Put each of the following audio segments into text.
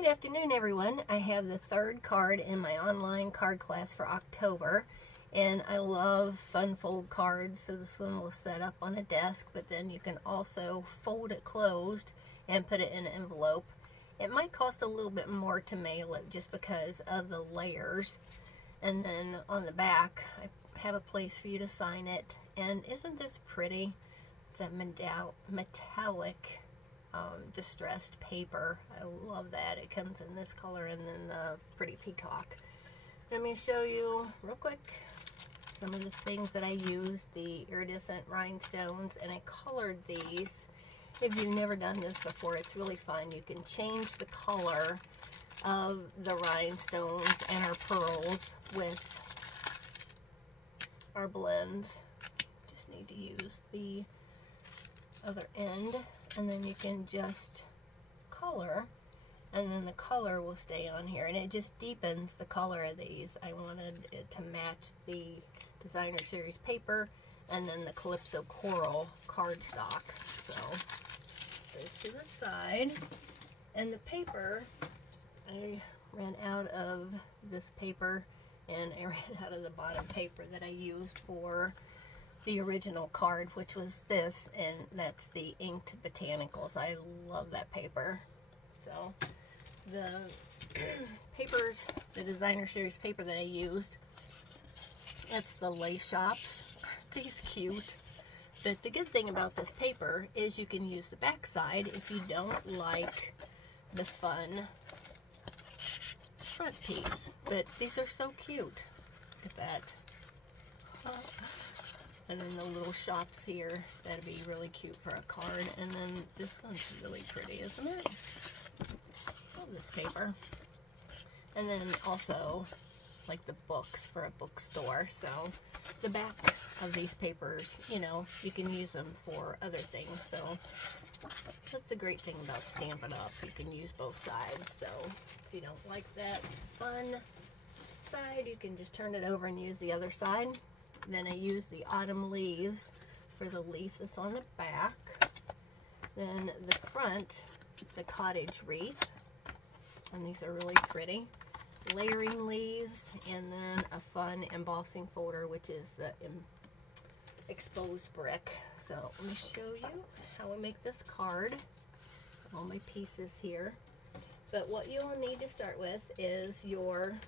Good afternoon, everyone. I have the third card in my online card class for October, and I love fun fold cards, so this one will set up on a desk, but then you can also fold it closed and put it in an envelope. It might cost a little bit more to mail it just because of the layers, and then on the back I have a place for you to sign it. And isn't this pretty? It's that metallic distressed paper. I love that. It comes in this color and then the pretty peacock. Let me show you real quick some of the things that I used. The iridescent rhinestones, and I colored these. If you've never done this before, it's really fun. You can change the color of the rhinestones and our pearls with our blends. Just need to use the other end, and then you can just color, and then the color will stay on here, and it just deepens the color of these. I wanted it to match the designer series paper and then the Calypso Coral cardstock. So this to the side, and the paper, I ran out of this paper, and I ran out of the bottom paper that I used for the original card, which was this, and that's the inked botanicals. I love that paper. So the papers, the designer series paper that I used, it's the Les Shoppes. Aren't these cute? But the good thing about this paper is you can use the back side if you don't like the fun front piece. But these are so cute. Look at that. And then the little shops here, that'd be really cute for a card. And then this one's really pretty, isn't it? Love this paper. And then also, like the books for a bookstore. So the back of these papers, you know, you can use them for other things. So that's the great thing about Stampin' Up. You can use both sides. So if you don't like that fun side, you can just turn it over and use the other side. Then I use the autumn leaves for the leaf that's on the back. Then the front, the cottage wreath, and these are really pretty. Layering leaves, and then a fun embossing folder, which is the exposed brick. So let me show you how we make this card. All my pieces here. But what you'll need to start with is your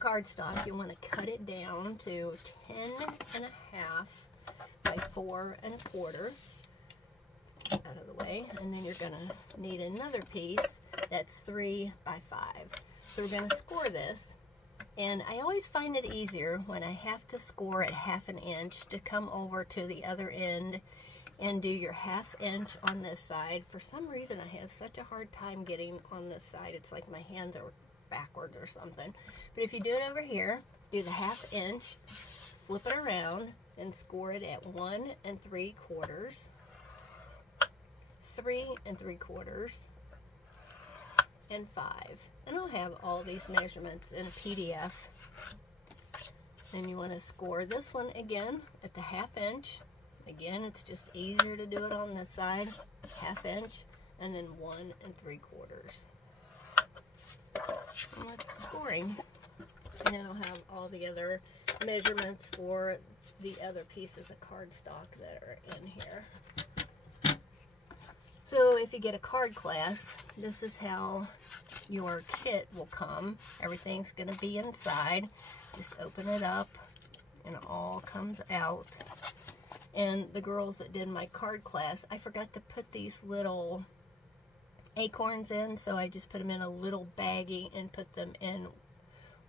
cardstock. You want to cut it down to 10.5 by 4.25 out of the way, and then you're going to need another piece that's 3 by 5. So we're going to score this, and I always find it easier when I have to score at 1/2 inch to come over to the other end and do your 1/2 inch on this side. For some reason I have such a hard time getting on this side. It's like my hands are backwards or something. But if you do it over here, do the 1/2 inch, flip it around, and score it at 1 3/4, 3 3/4, and 5. And I'll have all these measurements in a PDF. And you want to score this one again at the 1/2 inch. Again, it's just easier to do it on this side, 1/2 inch, and then 1 3/4. And that's scoring. And then I'll have all the other measurements for the other pieces of cardstock that are in here. So if you get a card class, this is how your kit will come. Everything's going to be inside. Just open it up and it all comes out. And the girls that did my card class, I forgot to put these little acorns in, so I just put them in a little baggie and put them in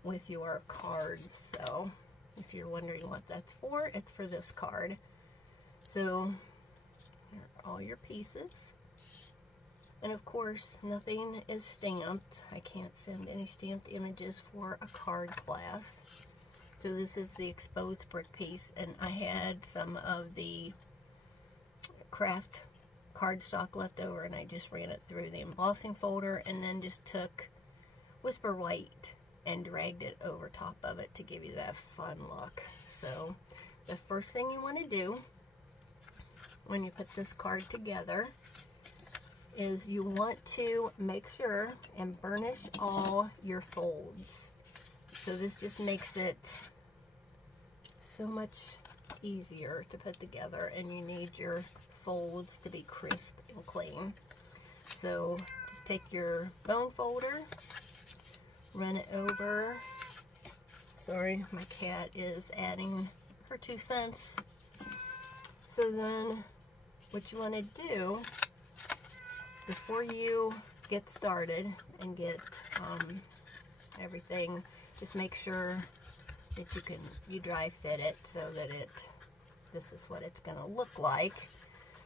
with your cards. So if you're wondering what that's for, it's for this card. So here are all your pieces. And of course, nothing is stamped. I can't send any stamped images for a card class. So this is the exposed brick piece, and I had some of the craft cardstock left over, and I just ran it through the embossing folder, and then just took Whisper White and dragged it over top of it to give you that fun look. So the first thing you want to do when you put this card together is you want to make sure and burnish all your folds. So this just makes it so much easier to put together, and you need your folds to be crisp and clean. So just take your bone folder, run it over. Sorry, my cat is adding her 2 cents. So then what you want to do before you get started and get everything, just make sure that you dry fit it so that this is what it's going to look like.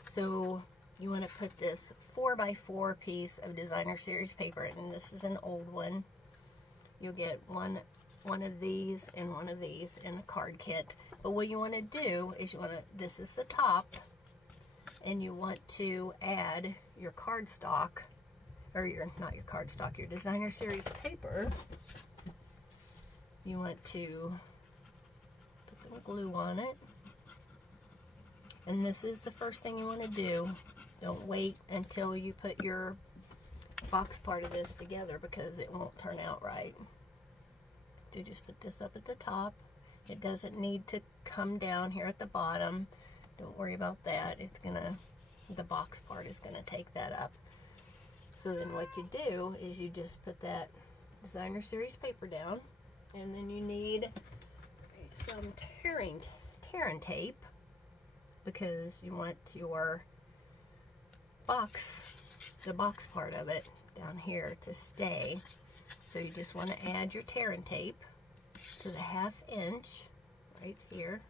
So you want to put this 4x4 piece of designer series paper, and this is an old one. You'll get one of these and one of these in a card kit. But what you want to do is this is the top, and you want to add your cardstock, or not your cardstock, your designer series paper. You want to put some glue on it. And this is the first thing you want to do. Don't wait until you put your box part of this together, because it won't turn out right. So just put this up at the top. It doesn't need to come down here at the bottom. Don't worry about that. The box part is gonna take that up. So then what you do is you just put that designer series paper down, and then you need some tearing tape, because you want your box, the box part of it down here, to stay. So you just want to add your tearing tape to the 1/2 inch right here.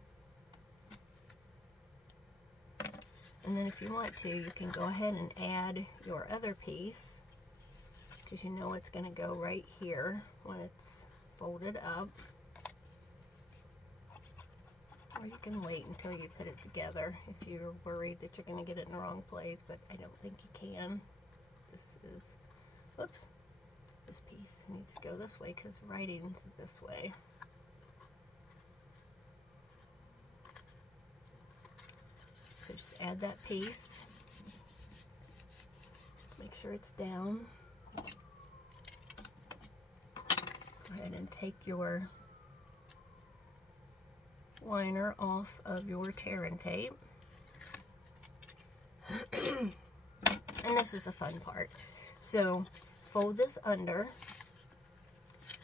And then if you want to, you can go ahead and add your other piece, because you know it's going to go right here when it's folded up. Or you can wait until you put it together if you're worried that you're going to get it in the wrong place, but I don't think you can. Whoops, this piece needs to go this way because writing's this way. So just add that piece. Make sure it's down. Go ahead and take your liner off of your tearing tape. And this is a fun part. So fold this under,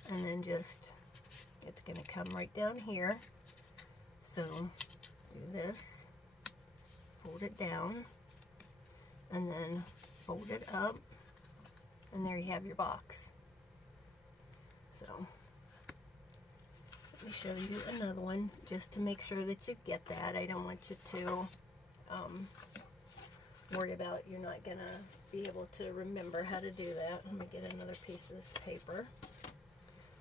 and then it's going to come right down here. So do this, fold it down, and then fold it up, and there you have your box. So let me show you another one just to make sure that you get that. I don't want you to worry about you're not gonna be able to remember how to do that. Let me get another piece of this paper.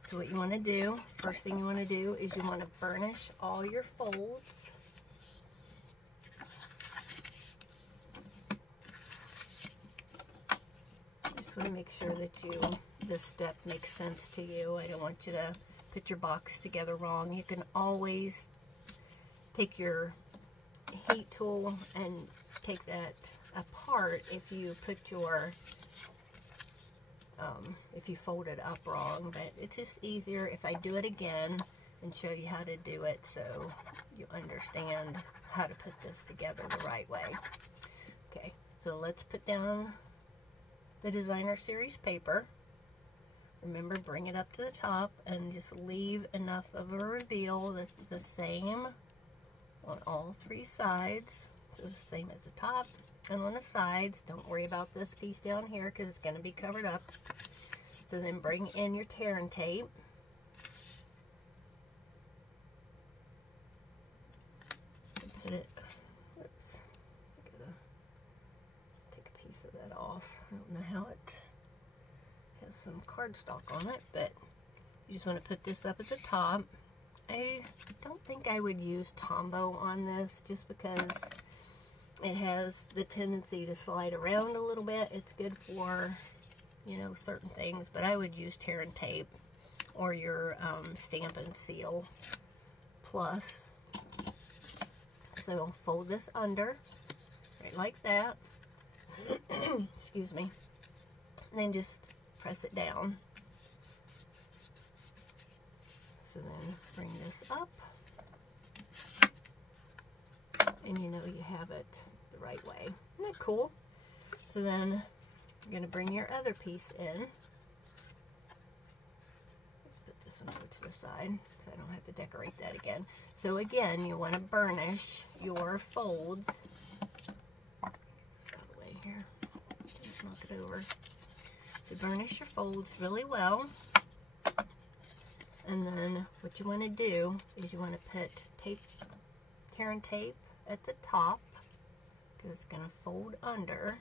So what you want to do, first thing you want to do is you want to burnish all your folds. Just want to make sure that this step makes sense to you. I don't want you to put your box together wrong. You can always take your heat tool and take that apart if you put your if you fold it up wrong, but it's just easier if I do it again and show you how to do it so you understand how to put this together the right way. Okay, so let's put down the designer series paper. Remember, bring it up to the top and just leave enough of a reveal that's the same on all 3 sides. So the same at the top and on the sides. Don't worry about this piece down here because it's going to be covered up. So then bring in your tearing tape. Put it, whoops, I gotta take a piece of that off. I don't know how it has some cardstock on it, but you just want to put this up at the top. I don't think I would use Tombow on this just because it has the tendency to slide around a little bit. It's good for, you know, certain things, but I would use tearing tape or your Stamp and Seal Plus. So fold this under, right like that. Excuse me. And then just press it down. So then bring this up. And you know you have it the right way. Isn't that cool? So then you're going to bring your other piece in. Let's put this one over to the side so I don't have to decorate that again. So again, you want to burnish your folds. Get this out of the way here. Just knock it over. So burnish your folds really well. And then what you want to do is you want to put tear and tape at the top, because it's going to fold under,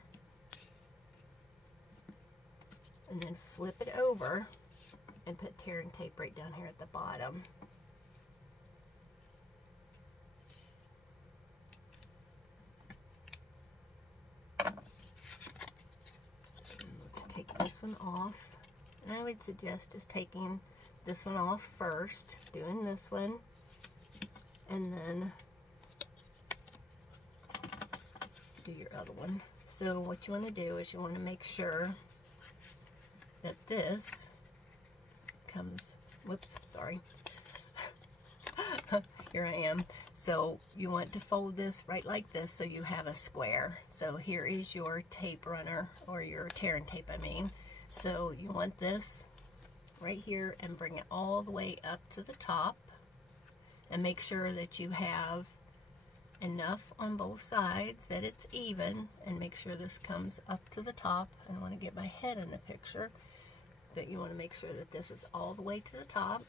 and then flip it over and put tear and tape right down here at the bottom. Let's take this one off, and I would suggest just taking this one off first, doing this one, and then do your other one. So what you want to do is you want to make sure that this comes, whoops, sorry. Here I am. So you want to fold this right like this so you have a square. So here is your tape runner, or your tear and tape, I mean. So you want this right here and bring it all the way up to the top, and make sure that you have enough on both sides that it's even, and make sure this comes up to the top. I don't want to get my head in the picture, but you want to make sure that this is all the way to the top.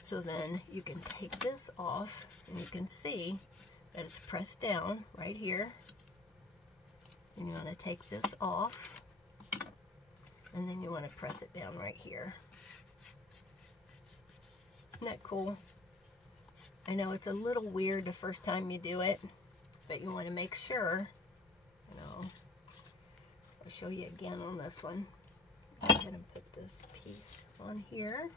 So then you can take this off, and you can see that it's pressed down right here. And you want to take this off, and then you want to press it down right here. Isn't that cool? I know it's a little weird the first time you do it, but you want to make sure, you know, I'll show you again on this one. Go ahead and put this piece on here.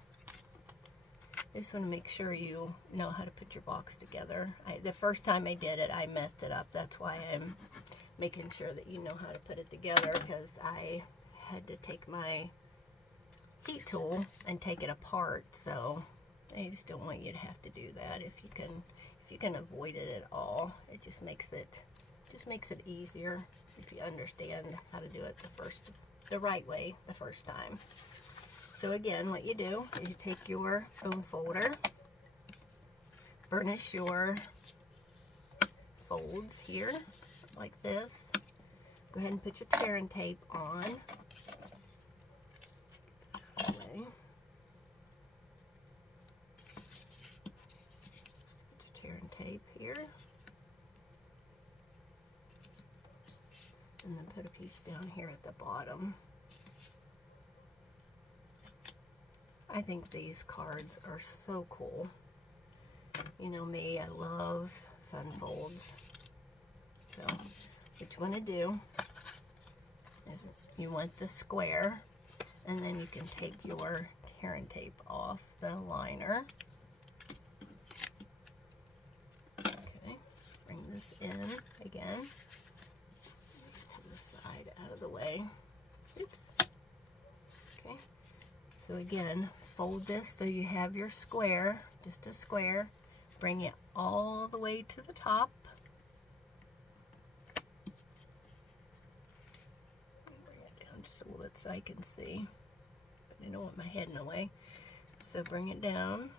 I just want to make sure you know how to put your box together. The first time I did it, I messed it up. That's why I'm making sure that you know how to put it together, because I had to take my heat tool and take it apart. So I just don't want you to have to do that. If you can avoid it at all, it just makes it easier if you understand how to do it the right way the first time. So again, what you do is you take your bone folder, burnish your folds here like this. Go ahead and put your tear and tape on. Tape here, and then put a piece down here at the bottom. I think these cards are so cool. You know me, I love fun folds. So what you want to do is you want the square, and then you can take your tear and tape off the liner. This in again, to the side, out of the way. Oops. Okay, so again, fold this so you have your square, just a square. Bring it all the way to the top. Bring it down just a little bit so I can see, but I don't want my head in the way. So bring it down,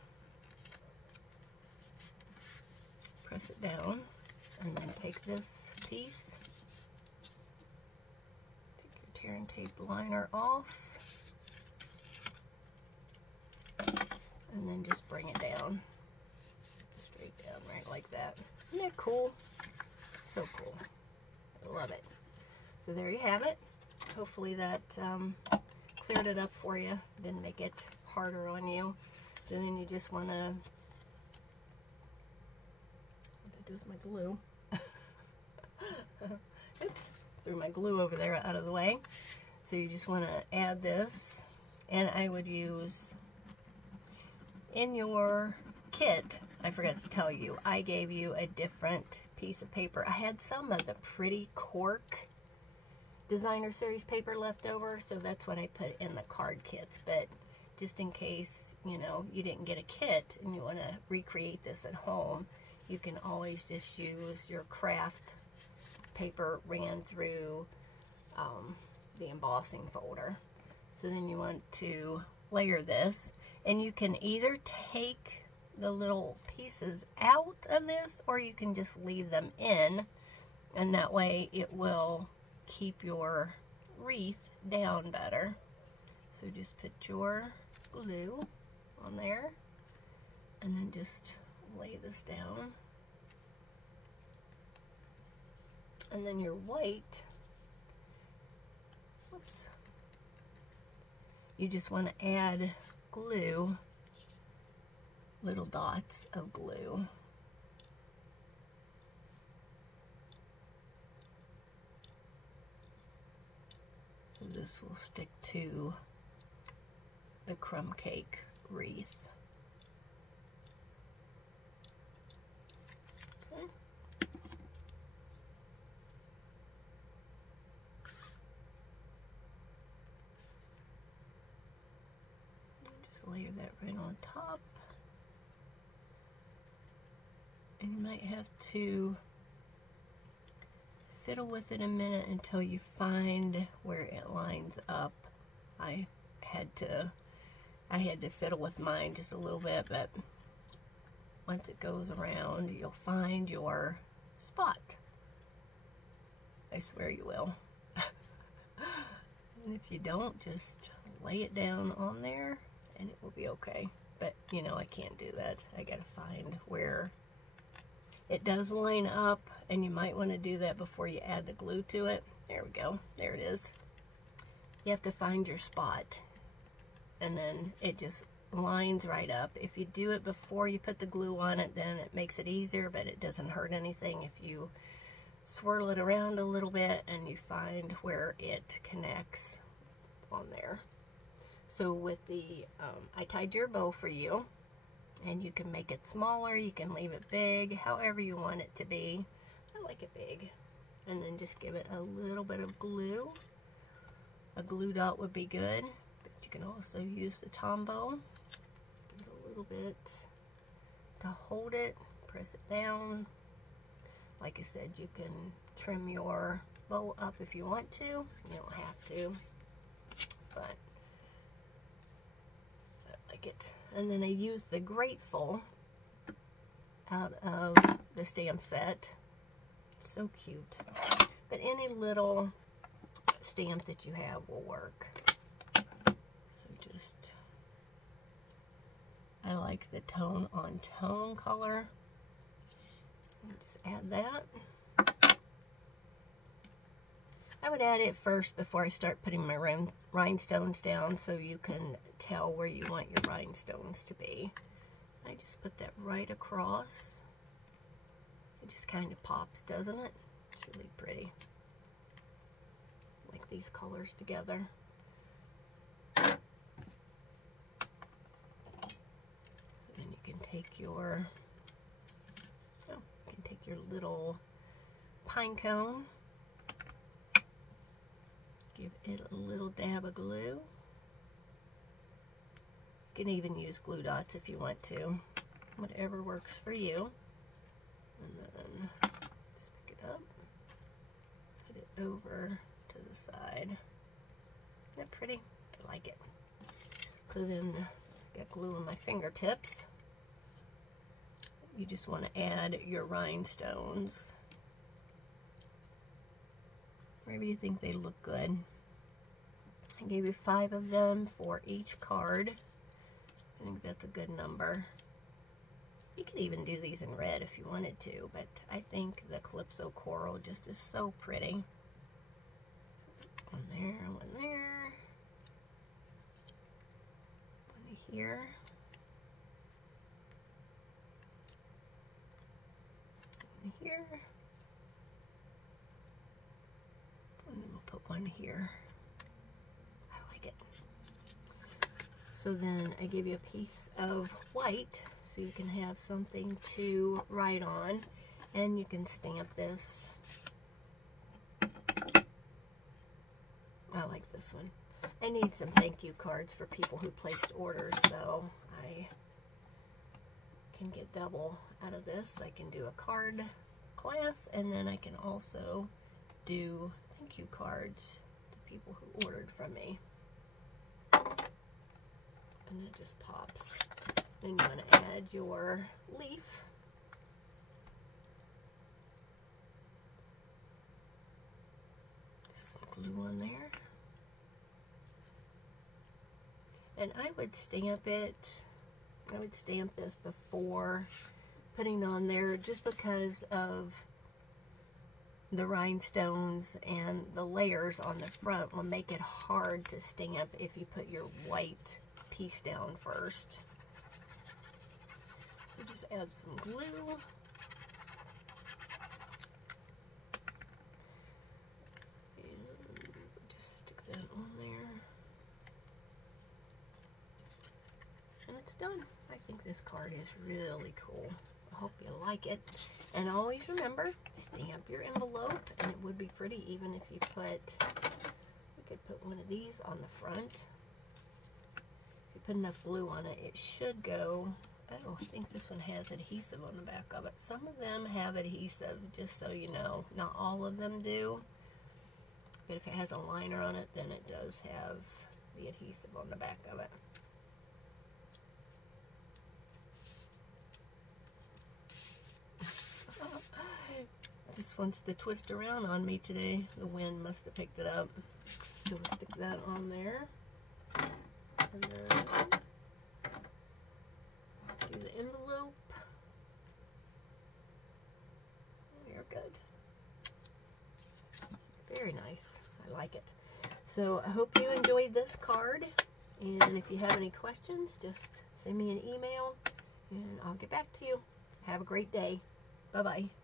press it down. And then take this piece, take your tear and tape liner off, and then just bring it down, straight down, right like that. Isn't that cool? So cool. I love it. So there you have it. Hopefully that cleared it up for you, didn't make it harder on you. So then you just want to, what I do with my glue. Oops, threw my glue over there out of the way. So you just want to add this, and I would use, in your kit, I forgot to tell you, I gave you a different piece of paper. I had some of the pretty cork designer series paper left over, so that's what I put in the card kits. But just in case, you know, you didn't get a kit and you want to recreate this at home, you can always just use your craft paper ran through the embossing folder. So then you want to layer this, and you can either take the little pieces out of this, or you can just leave them in, and that way it will keep your wreath down better. So just put your glue on there, and then just lay this down. And then your white, whoops, you just want to add glue, little dots of glue. So this will stick to the crumb cake wreath. Okay. Just layer that right on top. And you might have to fiddle with it a minute until you find where it lines up. I had to fiddle with mine just a little bit, but once it goes around, you'll find your spot. I swear you will. And if you don't, just lay it down on there and it will be okay. But you know, I can't do that. I gotta find where it does line up, and you might want to do that before you add the glue to it. There we go. There it is. You have to find your spot, and then it just lines right up. If you do it before you put the glue on it, then it makes it easier, but it doesn't hurt anything if you swirl it around a little bit and you find where it connects on there. So with the, I tied your bow for you. And you can make it smaller, you can leave it big, however you want it to be. I like it big. And then just give it a little bit of glue. A glue dot would be good, but you can also use the Tombow. Give it a little bit to hold it, press it down. Like I said, you can trim your bow up if you want to. You don't have to, but I like it. And then I use the Grateful out of the stamp set. So cute. But any little stamp that you have will work. So just, I like the tone on tone color. Just add that. I would add it first before I start putting my rhinestones down, so you can tell where you want your rhinestones to be. I just put that right across. It just kind of pops, doesn't it? It's really pretty. Like these colors together. So then you can take your, little pine cone. Give it a little dab of glue. You can even use glue dots if you want to. Whatever works for you. And then just pick it up. Put it over to the side. Isn't that pretty? I like it. So then, got glue on my fingertips. You just want to add your rhinestones wherever you think they look good. I gave you 5 of them for each card. I think that's a good number. You could even do these in red if you wanted to, but I think the Calypso Coral just is so pretty. One there, one there. One here. One here. And then we'll put one here. I like it. So then I give you a piece of white so you can have something to write on. And you can stamp this. I like this one. I need some thank you cards for people who placed orders, so I can get double out of this. I can do a card class, and then I can also do thank you cards to people who ordered from me. And it just pops. Then you want to add your leaf. Just glue on there. And I would stamp it, I would stamp this before putting on there, just because of the rhinestones and the layers on the front will make it hard to stamp if you put your white piece down first. So just add some glue. And just stick that on there. And it's done. I think this card is really cool. I hope you like it. And always remember, stamp your envelope, and it would be pretty even if you put, we could put one of these on the front. If you put enough glue on it, it should go. Oh, I think this one has adhesive on the back of it. Some of them have adhesive, just so you know. Not all of them do. But if it has a liner on it, then it does have the adhesive on the back of it. Just wants to twist around on me today. The wind must have picked it up. So we'll stick that on there. And then do the envelope. You're good. Very nice. I like it. So I hope you enjoyed this card. And if you have any questions, just send me an email and I'll get back to you. Have a great day. Bye-bye.